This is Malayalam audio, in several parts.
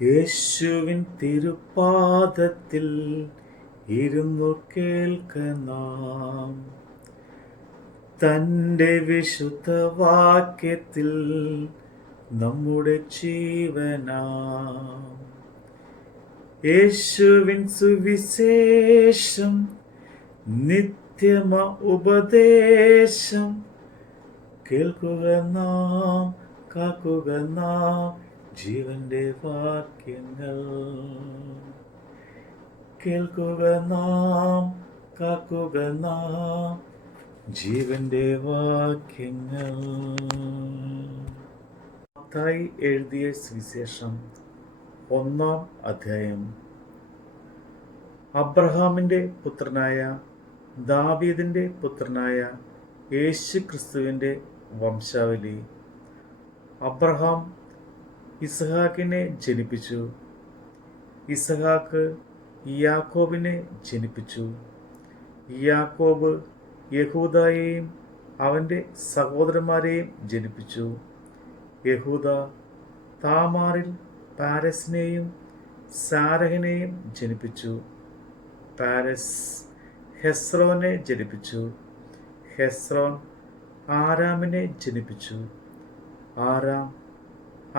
യേശുവിൻ തിരുപാദത്തിൽ ഇരുന്നു കേൾക്കണം. തൻ്റെ വിശുദ്ധ വാക്യത്തിൽ നമ്മുടെ ജീവനാം. യേശുവിൻ സുവിശേഷം നിത്യമ ഉപദേശം കേൾക്കുക നാം, കാക്കുക നാം ജീവന്റെ വാക്യങ്ങൾ. കേൾക്കുക നാം, കാക്കുക നാം ജീവന്റെ വാക്യങ്ങൾ. മത്തായി എഴുതിയ സുവിശേഷം 1-ാം അധ്യായം. അബ്രഹാമിൻ്റെ പുത്രനായ ദാവീദിൻ്റെ പുത്രനായ യേശു ക്രിസ്തുവിൻ്റെ വംശാവലി. അബ്രഹാം ഇസ്ഹാക്കിനെ ജനിപ്പിച്ചു. ഇസ്ഹാക്ക് യാക്കോബിനെ ജനിപ്പിച്ചു. യാക്കോബ് യഹൂദയെയും അവൻ്റെ സഹോദരന്മാരെയും ജനിപ്പിച്ചു. യഹൂദ താമാറിൽ പാരസിനെയും സാരഹിനെയും ജനിപ്പിച്ചു. പാരസ് ഹെസ്രോനെ ജനിപ്പിച്ചു. ഹെസ്രോൻ ആരാമിനെ ജനിപ്പിച്ചു. ആരാം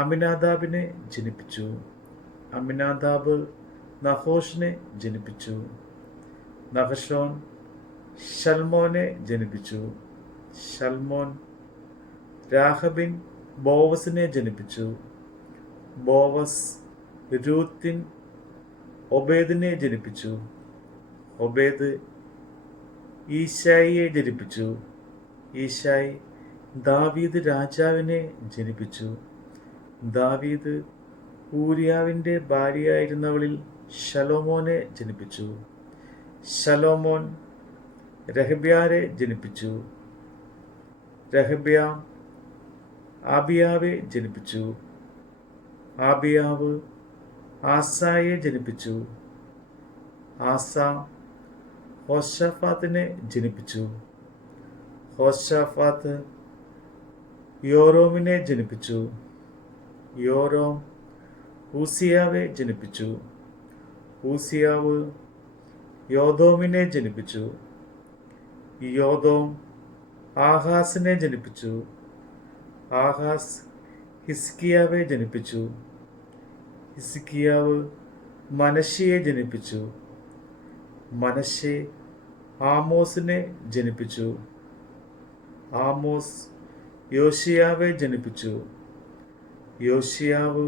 അമിനാദാബിനെ ജനിപ്പിച്ചു. അമിനാദാബ് നഹോഷിനെ ജനിപ്പിച്ചു. നഹശോൻ ശൽമോനെ ജനിപ്പിച്ചു. ശൽമോൻ രാഹബിൻ ബോവസിനെ ജനിപ്പിച്ചു. ബോവസ് രൂത്തിൻ ഒബേദിനെ ജനിപ്പിച്ചു. ഒബേദ് ഈശായിയെ ജനിപ്പിച്ചു. ഈശായി ദാവീദ് രാജാവിനെ ജനിപ്പിച്ചു. ദാവീദ് ഊരിയാവിൻ്റെ ഭാര്യയായിരുന്നവളിൽ ശലോമോനെ ജനിപ്പിച്ചു. ശലോമോൻ രഹബ്യാരെ ജനിപ്പിച്ചു. രഹബ്യാം ആബിയാവെ ജനിപ്പിച്ചു. ആബിയാവ് ആസായെ ജനിപ്പിച്ചു. ആസ ഹോശാഫാത്തിനെ ജനിപ്പിച്ചു. ഹോശാഫാത്ത് യോരോമിനെ ജനിപ്പിച്ചു. യോരോം ഊസിയാവെ ജനിപ്പിച്ചു. ഊസിയാവ് യോദോമിനെ ജനിപ്പിച്ചു. യോദോം ആഹാസിനെ ജനിപ്പിച്ചു. ആഹാസ് ഹിസ്കിയാവെ ജനിപ്പിച്ചു. ഹിസ്കിയാവ് മനശ്ശയെ ജനിപ്പിച്ചു. മനശ്ശെ ആമോസിനെ ജനിപ്പിച്ചു. ആമോസ് യോശിയാവെ ജനിപ്പിച്ചു. യോശിയാവ്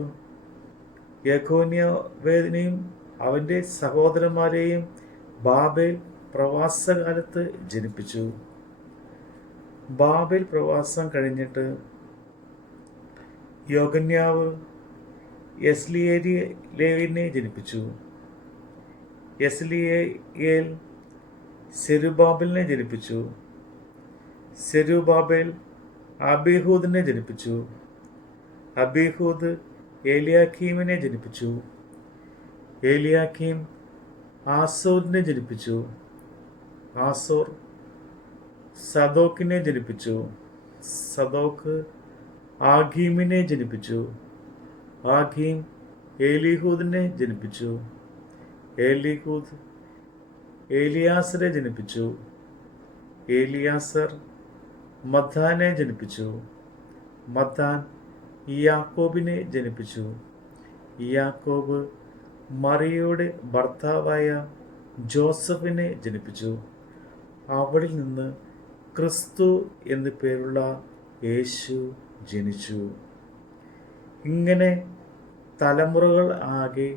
യെഖോന്യാവിനെയും അവൻ്റെ സഹോദരന്മാരെയും ബാബേൽ പ്രവാസകാലത്ത് ജനിപ്പിച്ചു. ബാബേൽ പ്രവാസം കഴിഞ്ഞിട്ട് യോഗന്യാവ് യെസ്ലിയേലിനെ ജനിപ്പിച്ചു. യെസ്ലിയേൽ സെരുബാബേലിനെ ജനിപ്പിച്ചു. സെരുബാബേൽ അബീഹൂദിനെ ജനിപ്പിച്ചു. അബീഹൂദ് ഏലിയാക്കീമിനെ ജനിപ്പിച്ചു. ഏലിയാക്കീം ആസോരിനെ ജനിപ്പിച്ചു. ആസോർ സദോക്കിനെ ജനിപ്പിച്ചു. സദോക്ക് ആഗീമിനെ ജനിപ്പിച്ചു. ആഗീം ഏലിഹൂദിനെ ജനിപ്പിച്ചു. ഏലിഹൂദ് ഏലിയാസറെ ജനിപ്പിച്ചു. ഏലിയാസർ മദ്ദാനെ ജനിപ്പിച്ചു. മദ്ദാൻ യാക്കോബിനെ ജനിപ്പിച്ചു. യാക്കോബ് മറിയയുടെ ഭർത്താവായ ജോസഫിനെ ജനിപ്പിച്ചു. അവളിൽ നിന്ന് ക്രിസ്തു എന്നു പേരുള്ള യേശു ജനിച്ചു. ഇങ്ങനെ തലമുറകൾ ആകെ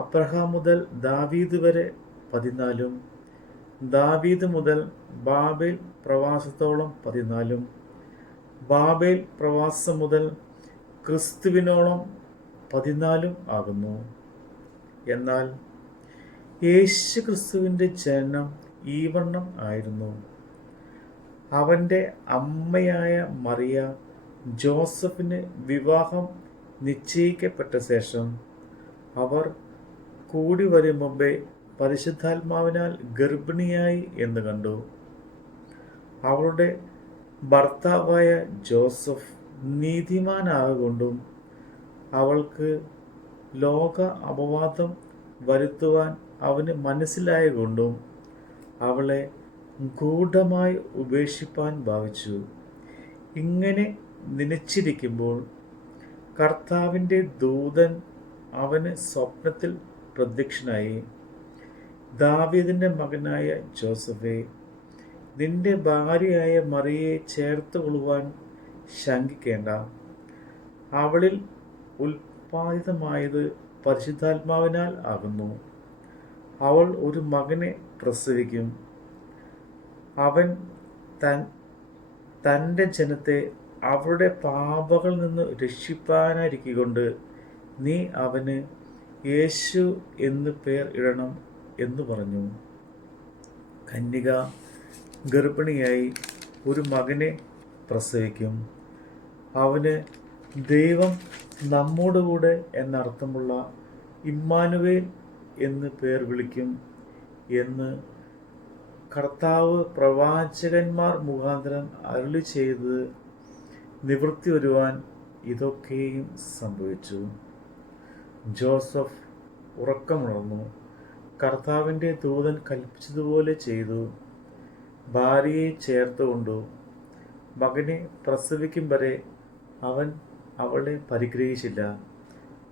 അബ്രഹാം മുതൽ ദാവീദ് വരെ 14, ദാവീദ് മുതൽ ബാബേൽ പ്രവാസത്തോളം 14, ബാബേൽ പ്രവാസം മുതൽ ക്രിസ്തുവിനോളം 14 ആകുന്നു. എന്നാൽ യേശു ക്രിസ്തുവിൻ്റെ ജനനം ഈ വണ്ണം ആയിരുന്നു. അവൻ്റെ അമ്മയായ മറിയ ജോസഫിന് വിവാഹം നിശ്ചയിക്കപ്പെട്ട ശേഷം അവർ കൂടി വരും മുമ്പേ പരിശുദ്ധാത്മാവിനാൽ ഗർഭിണിയായി എന്ന് കണ്ടു. അവളുടെ ഭർത്താവായ ജോസഫ് നീതിമാനാകൊണ്ടും അവൾക്ക് ലോക അപവാദം വരുത്തുവാൻ അവന് മനസ്സിലായ കൊണ്ടും അവളെ ഗൂഢമായി ഉപേക്ഷിപ്പാൻ ഭാവിച്ചു. ഇങ്ങനെ നനച്ചിരിക്കുമ്പോൾ കർത്താവിൻ്റെ ദൂതൻ അവന് സ്വപ്നത്തിൽ പ്രത്യക്ഷനായി, ദാവീദിൻ്റെ മകനായ ജോസഫേ, നിന്റെ ഭാര്യയായ മറിയയെ ചേർത്തുകൊള്ളുവാൻ ശങ്കിക്കേണ്ട. അവളിൽ ഉൽപ്പാദിതമായത് പരിശുദ്ധാത്മാവിനാൽ ആകുന്നു. അവൾ ഒരു മകനെ പ്രസവിക്കും. അവൻ തൻ്റെ ജനത്തെ അവരുടെ പാപങ്ങളിൽ നിന്ന് രക്ഷിപ്പാനായിരിക്കൊണ്ട് നീ അവന് യേശു എന്ന് പേർ ഇടണം എന്ന് പറഞ്ഞു. കന്യക ഗർഭിണിയായി ഒരു മകനെ പ്രസവിക്കും. അവന് ദൈവം നമ്മോടുകൂടെ എന്നർത്ഥമുള്ള ഇമ്മാനുവേൽ എന്ന് പേർ വിളിക്കും എന്ന് കർത്താവ് പ്രവാചകന്മാർ മുഖാന്തരം അരുളി ചെയ്ത് നിവൃത്തി വരുവാൻ ഇതൊക്കെയും സംഭവിച്ചു. ജോസഫ് ഉറക്കമുണർന്നു, കർത്താവിൻ്റെ ദൂതൻ കൽപ്പിച്ചതുപോലെ ചെയ്തു. ഭാര്യയെ ചേർത്തുകൊണ്ടു മകനെ പ്രസവിക്കും വരെ അവൻ അവളെ പരിഗ്രഹിച്ചില്ല.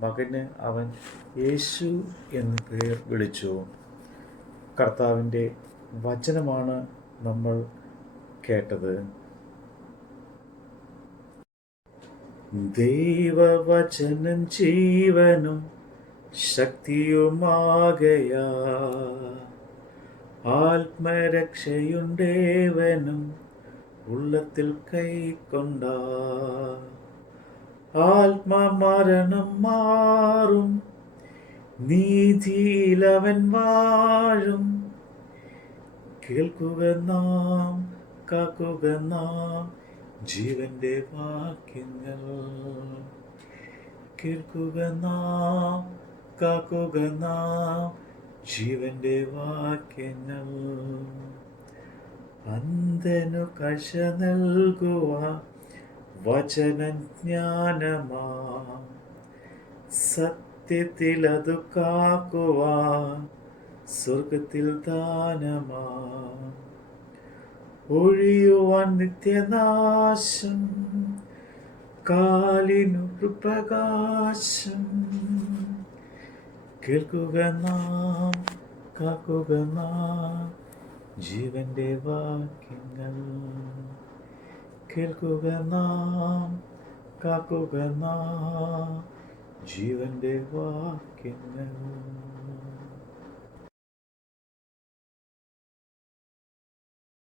മകന് അവൻ യേശു എന്ന് പേർ വിളിച്ചു. കർത്താവിൻ്റെ വചനമാണ് നമ്മൾ കേട്ടത്. ദൈവവചനം ജീവനും ശക്തിയുമാകയാ, ആത്മരക്ഷയുണ്ടേവനും ഉള്ളത്തിൽ കൈക്കൊണ്ട. ആത്മമരണം മാറും, നീതിയിലവൻ വാഴും. കേൾക്കുക നാം, കാക്കുക നാം ജീവന്റെ വാക്യങ്ങൾ. കേൾക്കുക നാം, കാക്കുക നാം ജീവന്റെ വാക്യങ്ങൾ. അന്ധനു കാഴ്ച നൽകുവാൻ വചനം ജ്ഞാനമാ, സത്യത്തിൽ അതു കാക്കുവാൻ സ്വർഗത്തിൽ ദാനമാ. ഒഴിയുവാൻ നിത്യനാശം, കാലിനു പ്രകാശം. കേൾക്കുക നാം, കാക്കുക നാം ജീവന്റെ വാക്യങ്ങൾ. കേൾക്കുക നാം, കാക്കുക നാം ജീവന്റെ വാക്യങ്ങൾ.